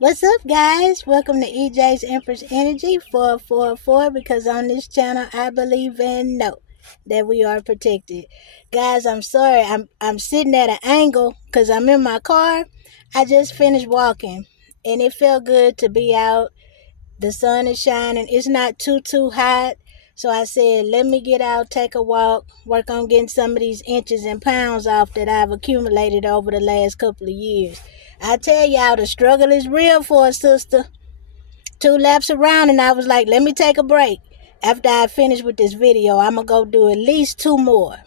What's up, guys? Welcome to EJ's Empress Energy 444 because on this channel I believe and know that we are protected. Guys, I'm sorry. I'm sitting at an angle because I'm in my car. I just finished walking and it felt good to be out. The sun is shining. It's not too hot. So I said, let me get out, take a walk, work on getting some of these inches and pounds off that I've accumulated over the last couple of years. I tell y'all, the struggle is real for a sister. Two laps around, and I was like, let me take a break. After I finish with this video, I'm going to go do at least two more.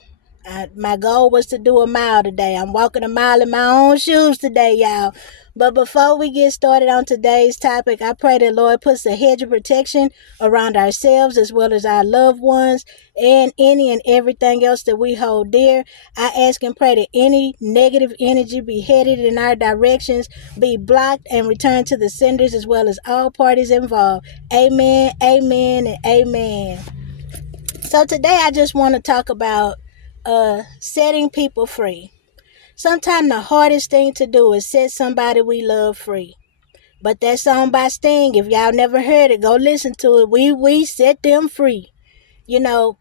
My goal was to do a mile today. I'm walking a mile in my own shoes today, y'all. But before we get started on today's topic, I pray the Lord puts a hedge of protection around ourselves as well as our loved ones and any and everything else that we hold dear. I ask and pray that any negative energy be headed in our directions, be blocked and returned to the senders as well as all parties involved. Amen, amen, and amen. So today I just want to talk about setting people free. Sometimes the hardest thing to do is set somebody we love free. But that song by Sting, if y'all never heard it, go listen to it. We set them free. Even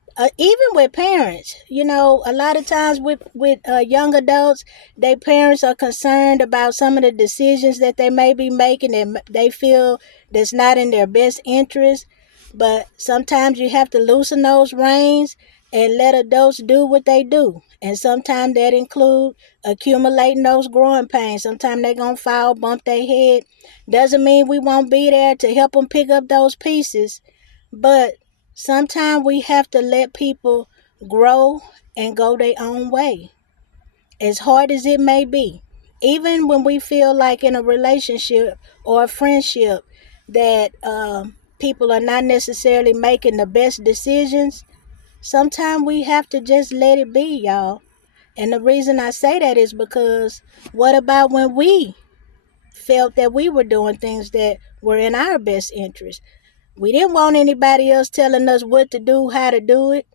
with parents, a lot of times with young adults, their parents are concerned about some of the decisions that they may be making that they feel that's not in their best interest. But sometimes you have to loosen those reins and let adults do what they do. And sometimes that include accumulating those growing pains. Sometimes they're going to fall, bump their head. Doesn't mean we won't be there to help them pick up those pieces. But sometimes we have to let people grow and go their own way, as hard as it may be. Even when we feel like in a relationship or a friendship that people are not necessarily making the best decisions, sometimes we have to just let it be, y'all. And the reason I say that is because what about when we felt that we were doing things that were in our best interest? We didn't want anybody else telling us what to do, how to do it.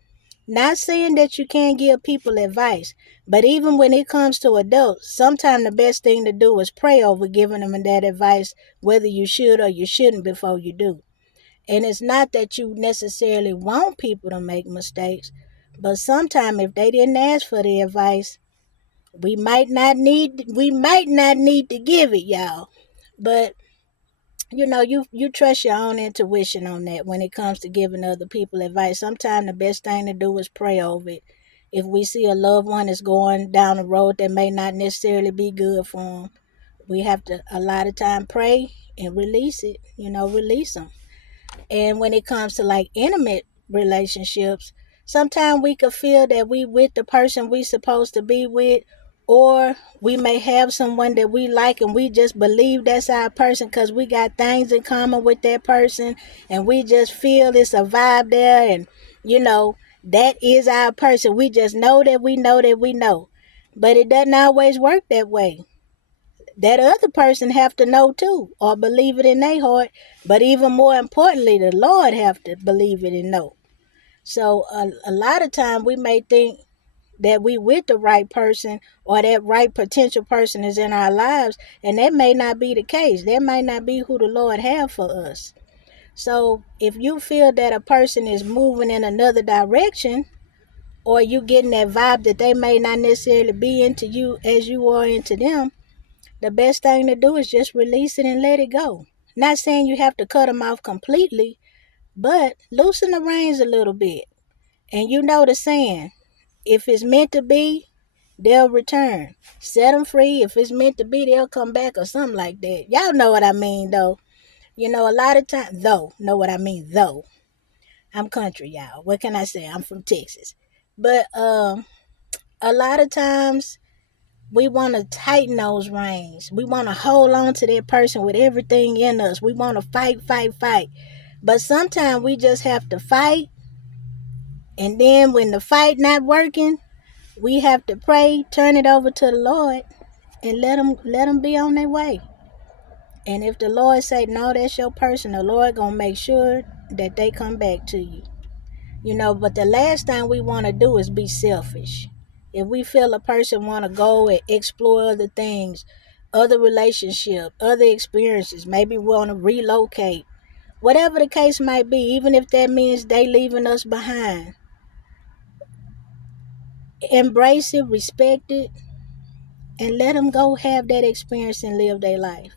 Not saying that you can't give people advice, but even when it comes to adults, sometimes the best thing to do is pray over giving them that advice, whether you should or you shouldn't before you do. And it's not that you necessarily want people to make mistakes, but sometimes if they didn't ask for the advice, we might not need to give it, y'all. But you trust your own intuition on that when it comes to giving other people advice. Sometimes the best thing to do is pray over it. If we see a loved one is going down a road that may not necessarily be good for them, we have to a lot of time pray and release it. Release them. And when it comes to like intimate relationships, sometimes we could feel that we with the person we supposed to be with, or we may have someone that we like and we just believe that's our person because we got things in common with that person and we just feel it's a vibe there, and that is our person. We just know that we know that we know. But it doesn't always work that way. That other person have to know too or believe it in their heart, but even more importantly the Lord have to believe it and know. So a lot of time we may think that we with the right person or that right potential person is in our lives, and that may not be the case. That might not be who the Lord have for us. So if you feel that a person is moving in another direction, or you getting that vibe that they may not necessarily be into you as you are into them, the best thing to do is just release it and let it go. Not saying you have to cut them off completely, but loosen the reins a little bit. And you know the saying, if it's meant to be, they'll return. Set them free. If it's meant to be, they'll come back or something like that. Y'all know what I mean, though. A lot of times, know what I mean, though. I'm country, y'all. What can I say? I'm from Texas. But a lot of times, we want to tighten those reins. We want to hold on to that person with everything in us. We want to fight, fight, fight. But sometimes we just have to fight. And then when the fight not working, we have to pray, turn it over to the Lord, and let them be on their way. And if the Lord say, no, that's your person, the Lord going to make sure that they come back to you. But the last thing we want to do is be selfish. If we feel a person want to go and explore other things, other relationship, other experiences. Maybe want to relocate. Whatever the case might be, even if that means they leaving us behind. Embrace it, respect it, and let them go have that experience and live their life.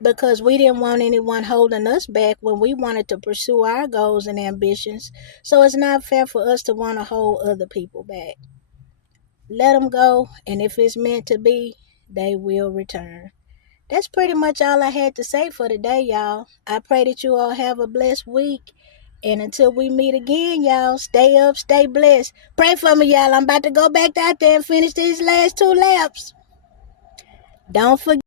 Because we didn't want anyone holding us back when we wanted to pursue our goals and ambitions. So it's not fair for us to want to hold other people back. Let them go, and if it's meant to be, they will return. That's pretty much all I had to say for today, y'all. I pray that you all have a blessed week. And until we meet again, y'all, stay up, stay blessed. Pray for me, y'all. I'm about to go back out there and finish these last 2 laps. Don't forget.